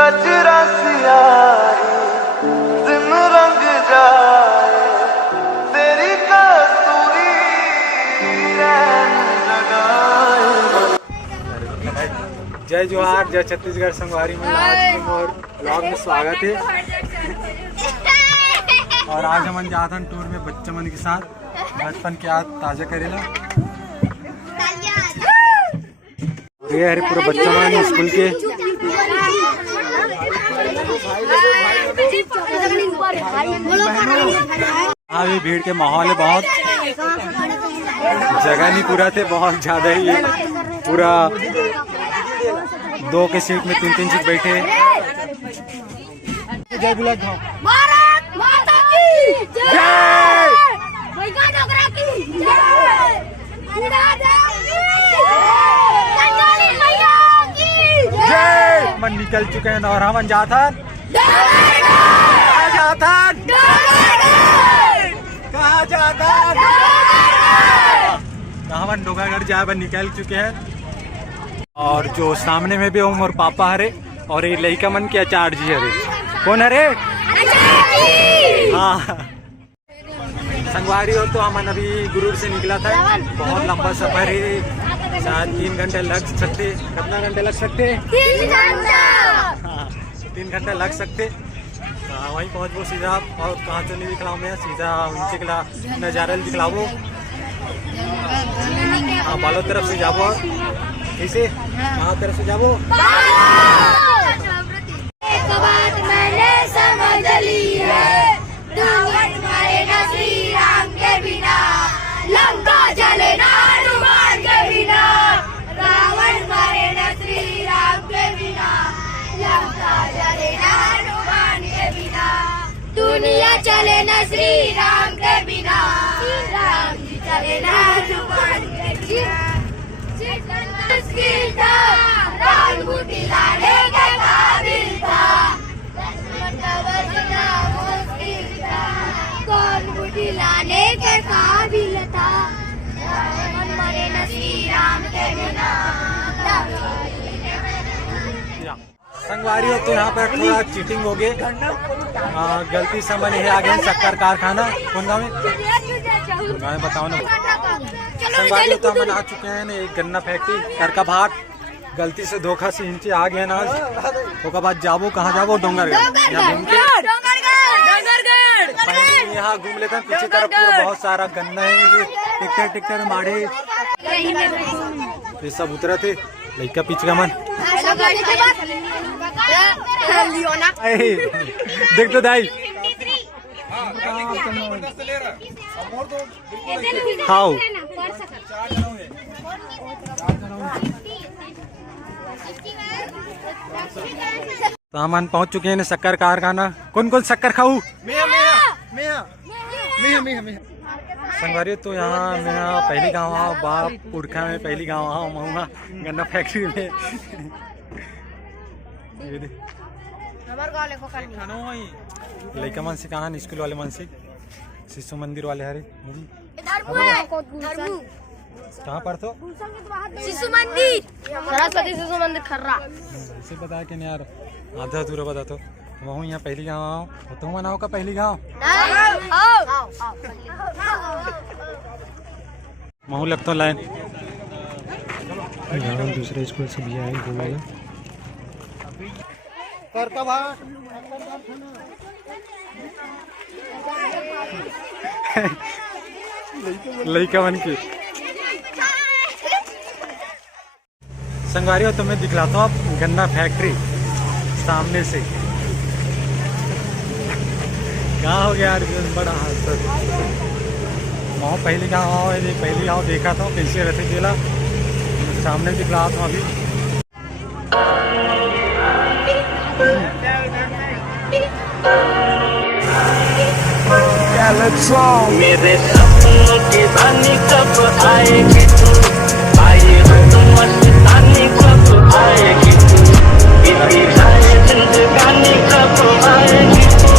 कचरा सियाही दिन रंग जाए तेरी कसूरी रैन लगाए। जय जोहार, जय छत्तीसगढ़। संगवारी में और ब्लॉग में स्वागत है। और आज हम जाते हैं टूर में बच्चे मन के साथ, बचपन के याद ताजा करेला। ये है पूरा बच्चा मन स्कूल के। अभी भीड़ के माहौल है, बहुत जगह नहीं पूरा थे, बहुत ज्यादा ही है। पूरा 2 के सीट में 3-3 सीट बैठे। जय बुला गाँव भारत माता की जय, डोगरा की जय, जय। मन निकल चुके हैं और हम जाता कहाँ डोगागढ़ जाए निकल चुके हैं। और जो सामने में भी हम और पापा हरे और ये लड़का मन के आचार्य जी हरे। कौन हरे? हाँ, संगवारी हो। तो हम अभी गुरूर से निकला था, बहुत लंबा सफर है, शायद 3 घंटे लग सकते। कितना घंटे लग सकते? 3 घंटा। हाँ, 3 घंटे लग सकते। वहीं पहुँच वो सीधा। और कहाँ तो नहीं दिखलाऊँ मैं, सीधा उनसे खिला नज़ारा दिखलाओ। हाँ, बालों तरफ से जाबो। कैसे? हाँ, तरफ से जाबो। एक बात मैंने समझ ली है, रावण मरेगा श्री राम के बिना, लंका जलेगा हनुमान के बिना। रावण मरेगा श्री राम के बिना, लंका जलेगा हनुमान के बिना। दुनिया चले न श्री राम के बिना, राम जी चले न हनुमान के बिना। मुश्किल था राम बूटी लाने के काबिल था, मुश्किल था कौन बूटी लाने के काबिल था। रावण मरे न श्री राम के बिना। संगवारी हो तो यहाँ पर थोड़ा चीटिंग हो गई। गलती से मैंने आ गए शक्कर कारखाना। कौन गाँव में? गाँव में बताओ ना। संगवारी हो तो हम आ चुके हैं एक गन्ना फैक्ट्री करका भाट। गलती से धोखा से इंचे आ गया ना। उसके बाद जाबो कहाँ जाबो? डोंगरगढ़। यहाँ घूम लेते हैं। पीछे तरफ पूरा बहुत सारा गन्ना है, टिक्टर माढ़े ये सब उतरा थे। लड़का पीछे का मन देख तो दाई खाओ। सामान पहुंच चुके हैं शक्कर कारखाना। कौन कौन शक्कर खाऊ? संगवारी तो यहाँ मैं पहली गाँव आओ, बाप पुरखा में पहली गाँव आओ मऊआ गन्ना फैक्ट्री में। लड़का मन से कहाँ स्कूल वाले मन से शिशु मंदिर वाले हरे कहाँ पर तो शिशु मंदिर, सरस्वती शिशु मंदिर खर्रा। इसे बता के नहीं यार, आधा अधूरा बता तो। वहाँ यहाँ पहली गाँव आओ, तुम मनाओ का पहली गाँव महू लगता लाइन। यहाँ दूसरे स्कूल से भी आए घूमेगा। लड़का बन के संगवारी हो तो मैं दिखलाता हूँ आप गन्ना फैक्ट्री सामने से। कहाँ हो गया यार, बड़ा हादसा। वहाँ पहली गाँव आओ, पहली गाँव देखा था कैसे रहते जिला सामने दिखला था अभी। मेरे सपनों की रानी कब आएगी तू, आए हो तुम मस्तानी कब आएगी तू, इतनी सारी जिंदगानी कब आएगी तू,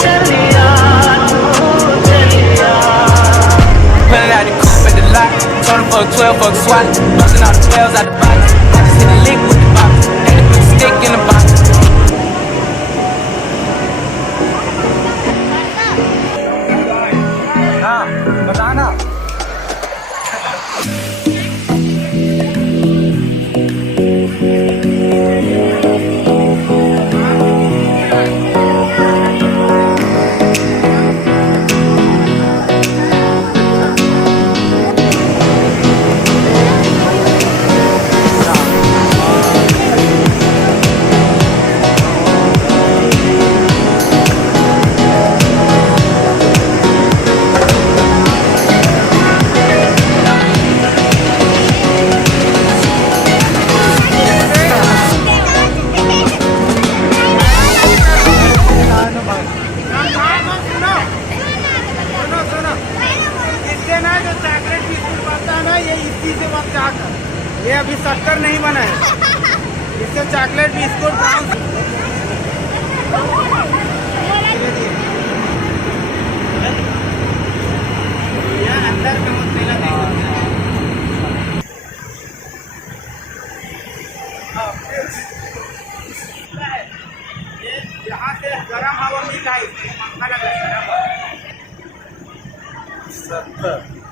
चलिया तू चलिया। Pulling out the coupe at the lot, turning for a 12 fuck swat, busting all the bells out the box. I just hit a lick with the box, and the big stick in the box. यहाँ से गरम हवा मिल रहा है, पंखा लग रहा है गरम हवा। 70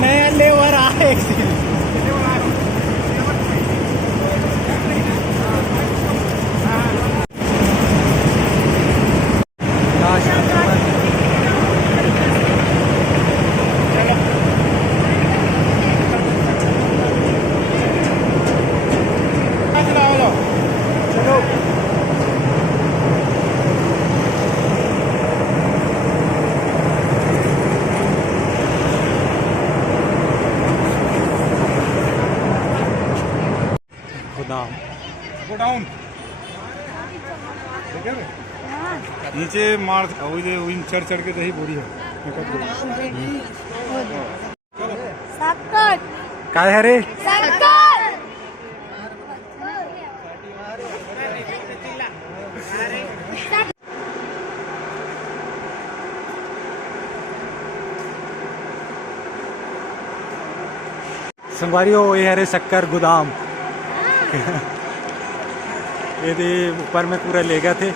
नया लेवर आए गोडाउन नीचे मार चढ़ चढ़ के दही बोरी है काय है रे संगवारी हो ये है रे शक्कर गोदाम ये थे ऊपर में पूरा ले गए थे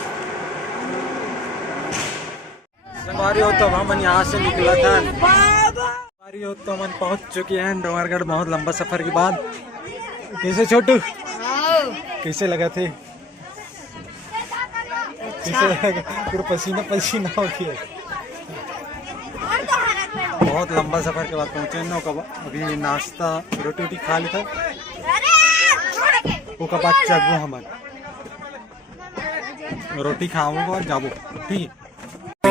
संगवारी हो तो हम यहाँ से निकला था संगवारी हो तो हम पहुँच चुके हैं डोंगरगढ़ बहुत लंबा सफर के बाद। कैसे छोटू कैसे लगा थे कैसे लगा पूरा पसीना पसीना हो गया बहुत लंबा सफर के बाद पहुँचे नो कब अभी नाश्ता रोटी वोटी खा लिया वो कब चगो हम रोटी खाऊंगा और जाबो ठीक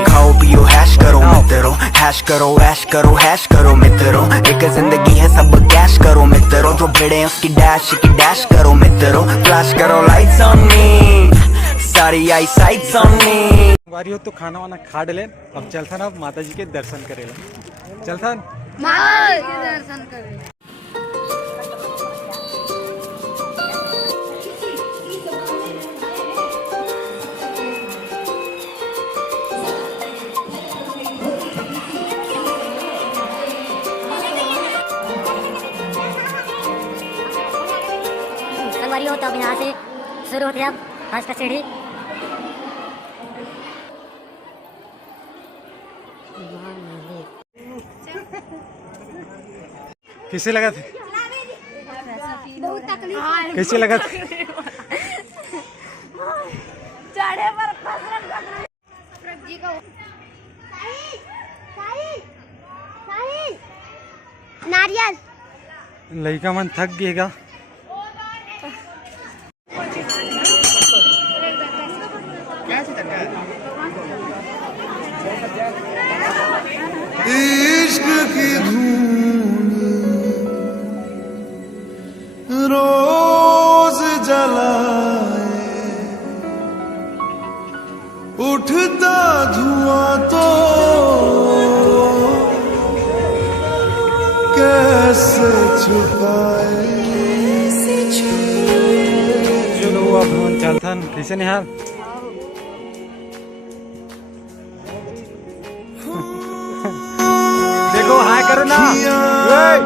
खाओ पियो हैश करो मित्रों हैश करो ऐश करो हैश करो मित्रों एक जिंदगी है सब कैश करो मित्रों जो भिड़े उसकी डैश करो मित्रों फ्लैश करो लाइट्स ऑन मी सारी आई साइट्स ऑन मी। वारी हो तो खाना वाना खा डले अब चलता ना माता जी के दर्शन करेला चलता माता के दर्शन करे संगवारी हो तो अब यहाँ से शुरू होती है अब फर्स्ट सीढ़ी कैसे लगा था कैसे लगा था चढ़े पर नारियल लड़का मन थक गएगा इश्क की धूम रोज जलाए उठता धुआं तो कैसे छुपाए। चलो अब हम चलता कैसे निहाल देखो हाय करो ना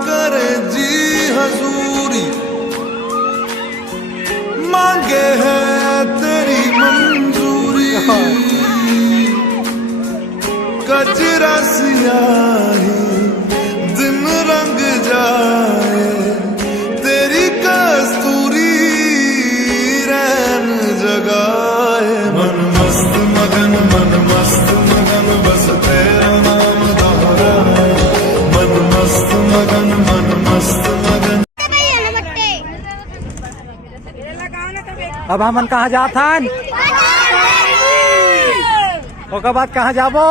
करे जी हजूरी मांगे है तेरी मंजूरी कचरा सियाही दिन रंग जाए तेरी कस्तूरी रैन जगाए मन मस्त मगन बस तेरा नाम दोहराए मन मस्त मगन अब हम कहाँ जाता ओकर बाद कहाँ जाबो